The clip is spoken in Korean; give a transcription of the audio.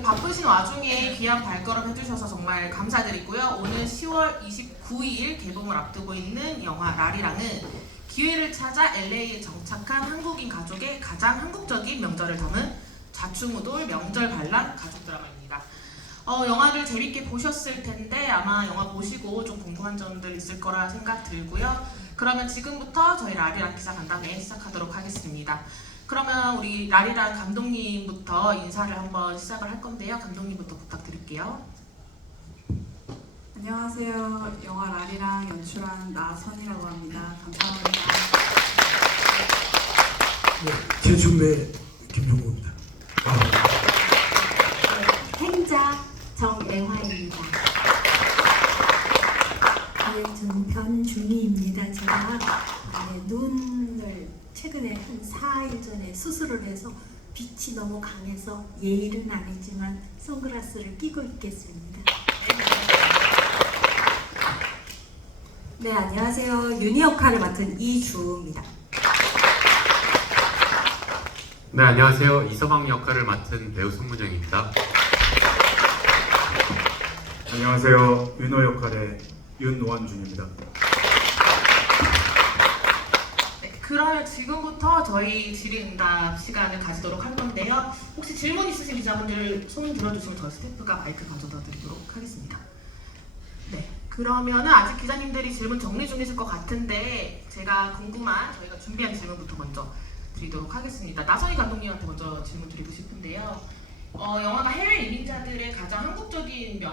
바쁘신 와중에 귀한 발걸음 해주셔서 정말 감사드리고요. 오늘 10월 29일 개봉을 앞두고 있는 영화 라리랑은 기회를 찾아 LA에 정착한 한국인 가족의 가장 한국적인 명절을 담은 좌충우돌 명절 반란 가족 드라마입니다. 어, 영화를 재밌게 보셨을 텐데 아마 영화 보시고 좀 궁금한 점들 있을 거라 생각 들고요. 그러면 지금부터 저희 라리랑 기자 간담회 시작하도록 하겠습니다. 그러면 우리 라리랑 감독님부터 인사를 한번 시작을 할 건데요. 감독님부터 부탁드릴게요. 안녕하세요. 영화 라리랑 연출한 나선이라고 합니다. 감사합니다. 네, 개춤의 김종국입니다. 아, 행자 정애화입니다. 네, 저는 변준희입니다. 제가 네, 눈을 최근에 한 4일 전에 수술을 해서 빛이 너무 강해서 예의는 아니지만 선글라스를 끼고 있겠습니다. 네, 안녕하세요. 윤희 역할을 맡은 이주우입니다. 네, 안녕하세요. 이서방 역할을 맡은 배우 손문영입니다. 안녕하세요. 윤호 역할의 윤원준입니다. 네, 그러면 지금부터 저희 질의응답 시간을 가지도록 할 건데요. 혹시 질문 있으신 기자분들 손 들어주시면 저희 스태프가 마이크 가져다 드리도록 하겠습니다. 네, 그러면은 아직 기자님들이 질문 정리 중이실 것 같은데 제가 궁금한 저희가 준비한 질문부터 먼저 드리도록 하겠습니다. 나선희 감독님한테 먼저 질문 드리고 싶은데요. 어, 영화가 해외 이민자들의 가장 한국적인 명